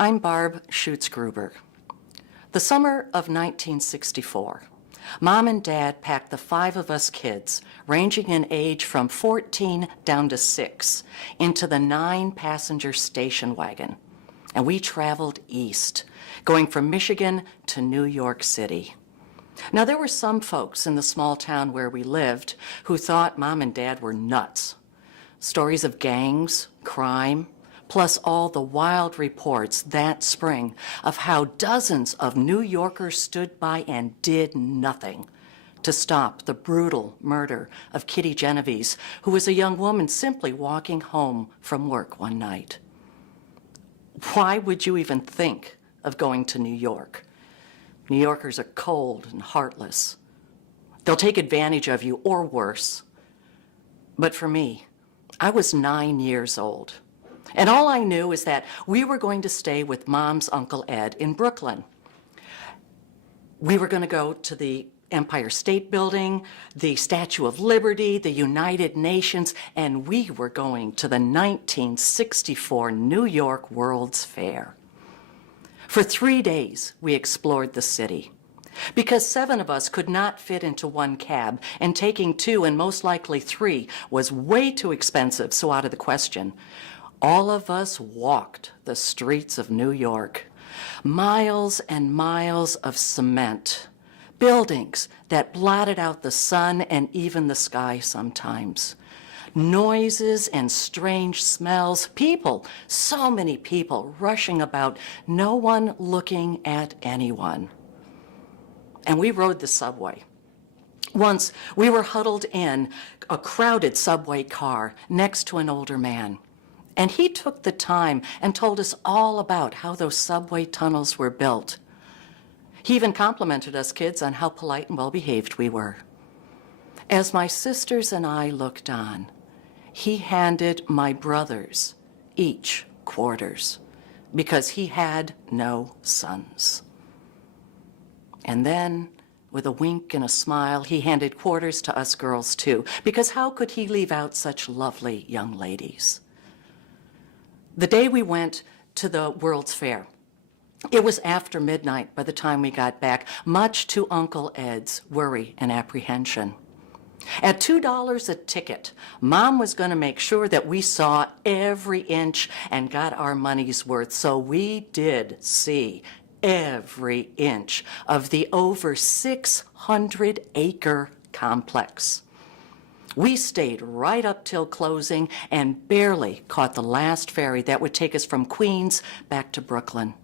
I'm Barb Schutz-Gruber. The summer of 1964, Mom and Dad packed the 5 of us kids, ranging in age from 14 down to 6, into the 9-passenger station wagon, and we traveled east, going from Michigan to New York City. Now, there were some folks in the small town where we lived who thought Mom and Dad were nuts. Stories of gangs, crime, plus all the wild reports that spring of how dozens of New Yorkers stood by and did nothing to stop the brutal murder of Kitty Genovese, who was a young woman simply walking home from work one night. Why would you even think of going to New York? New Yorkers are cold and heartless. They'll take advantage of you or worse. But for me, I was 9 years old. And all I knew is that we were going to stay with Mom's Uncle Ed in Brooklyn. We were going to go to the Empire State Building, the Statue of Liberty, the United Nations, and we were going to the 1964 New York World's Fair. For 3 days, we explored the city. Because 7 of us could not fit into one cab, and taking 2 and most likely 3 was way too expensive, so out of the question. All of us walked the streets of New York, miles and miles of cement, buildings that blotted out the sun and even the sky sometimes, noises and strange smells, people, so many people rushing about, no one looking at anyone. And we rode the subway. Once, we were huddled in a crowded subway car next to an older man. And he took the time and told us all about how those subway tunnels were built. He even complimented us kids on how polite and well-behaved we were. As my sisters and I looked on, he handed my brothers each quarters because he had no sons. And then, with a wink and a smile, he handed quarters to us girls too, because how could he leave out such lovely young ladies? The day we went to the World's Fair, it was after midnight by the time we got back, much to Uncle Ed's worry and apprehension. At $2 a ticket, Mom was going to make sure that we saw every inch and got our money's worth, so we did see every inch of the over 600-acre complex. We stayed right up till closing and barely caught the last ferry that would take us from Queens back to Brooklyn.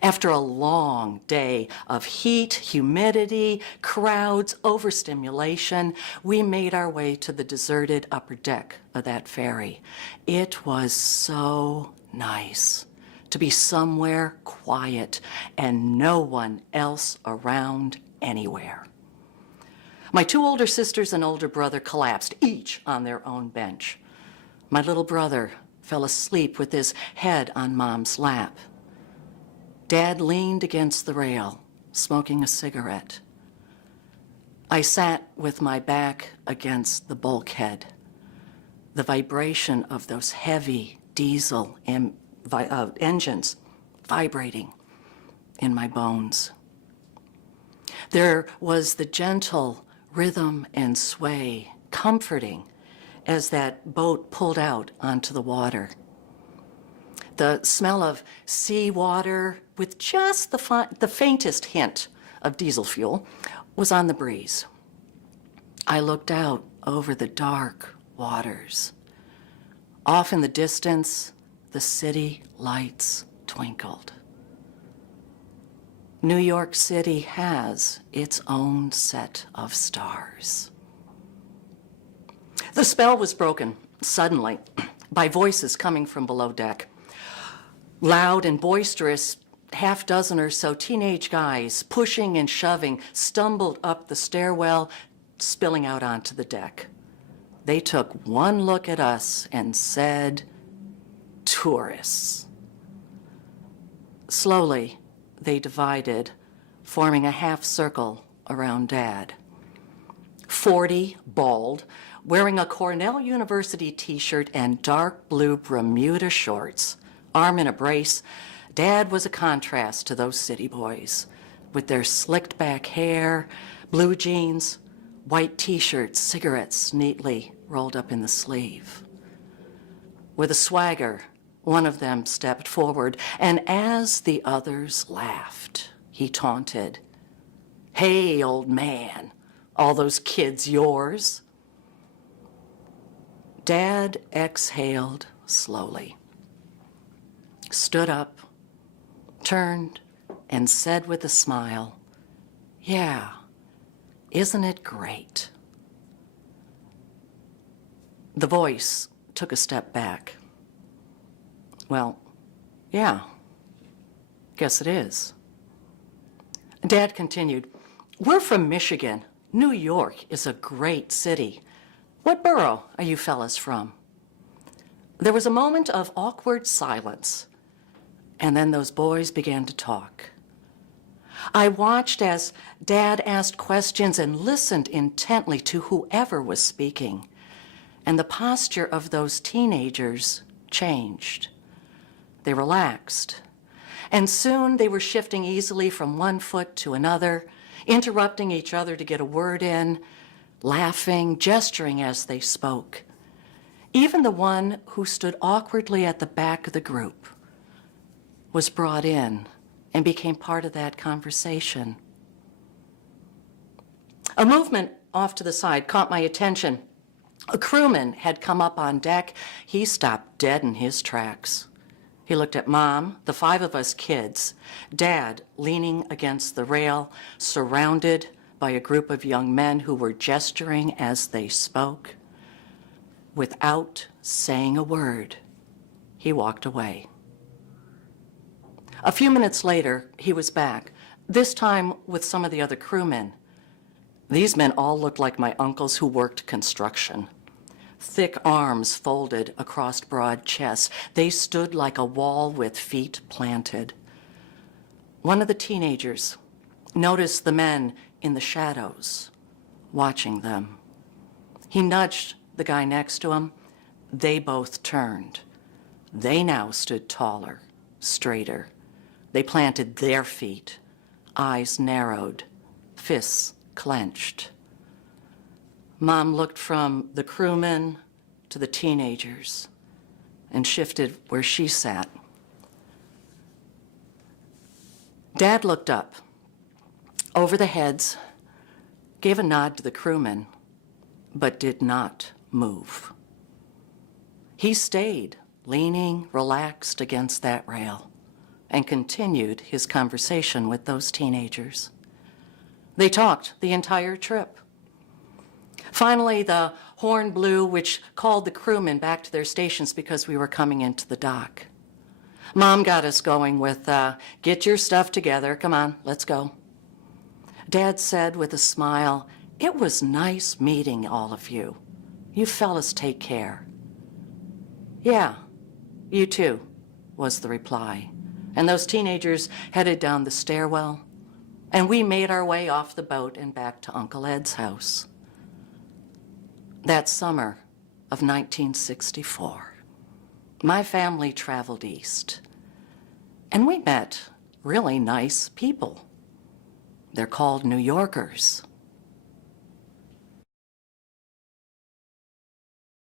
After a long day of heat, humidity, crowds, overstimulation, we made our way to the deserted upper deck of that ferry. It was so nice to be somewhere quiet and no one else around anywhere. My 2 older sisters and older brother collapsed, each on their own bench. My little brother fell asleep with his head on Mom's lap. Dad leaned against the rail, smoking a cigarette. I sat with my back against the bulkhead. The vibration of those heavy diesel engines vibrating in my bones. There was the gentle rhythm and sway, comforting as that boat pulled out onto the water. The smell of seawater with just the faintest hint of diesel fuel was on the breeze. I looked out over the dark waters. Off in the distance, the city lights twinkled. New York City has its own set of stars. The spell was broken suddenly by voices coming from below deck. Loud and boisterous, 6 or so teenage guys pushing and shoving stumbled up the stairwell, spilling out onto the deck. They took one look at us and said, "Tourists." Slowly, they divided, forming a half circle around Dad. 40, bald, wearing a Cornell University t-shirt and dark blue Bermuda shorts, arm in a brace. Dad was a contrast to those city boys, with their slicked back hair, blue jeans, white t-shirts, cigarettes neatly rolled up in the sleeve. With a swagger, one of them stepped forward, and as the others laughed, he taunted, "Hey, old man, all those kids yours?" Dad exhaled slowly, stood up, turned, and said with a smile, "Yeah, isn't it great?" The voice took a step back. "Well, yeah, guess it is." Dad continued, "We're from Michigan. New York is a great city. What borough are you fellas from?" There was a moment of awkward silence, and then those boys began to talk. I watched as Dad asked questions and listened intently to whoever was speaking, and the posture of those teenagers changed. They relaxed, and soon they were shifting easily from one foot to another, interrupting each other to get a word in, laughing, gesturing as they spoke. Even the one who stood awkwardly at the back of the group was brought in and became part of that conversation. A movement off to the side caught my attention. A crewman had come up on deck. He stopped dead in his tracks. He looked at Mom, the 5 of us kids, Dad leaning against the rail, surrounded by a group of young men who were gesturing as they spoke. Without saying a word, he walked away. A few minutes later, he was back, this time with some of the other crewmen. These men all looked like my uncles who worked construction. Thick arms folded across broad chests. They stood like a wall with feet planted. One of the teenagers noticed the men in the shadows, watching them. He nudged the guy next to him. They both turned. They now stood taller, straighter. They planted their feet, eyes narrowed, fists clenched. Mom looked from the crewmen to the teenagers and shifted where she sat. Dad looked up, over the heads, gave a nod to the crewmen, but did not move. He stayed, leaning, relaxed against that rail, and continued his conversation with those teenagers. They talked the entire trip. Finally, the horn blew, which called the crewmen back to their stations because we were coming into the dock. Mom got us going with, "Get your stuff together. Come on, let's go." Dad said with a smile, "It was nice meeting all of you. You fellas take care." "Yeah, you too," was the reply. And those teenagers headed down the stairwell, and we made our way off the boat and back to Uncle Ed's house. That summer of 1964, my family traveled east, and we met really nice people. They're called New Yorkers.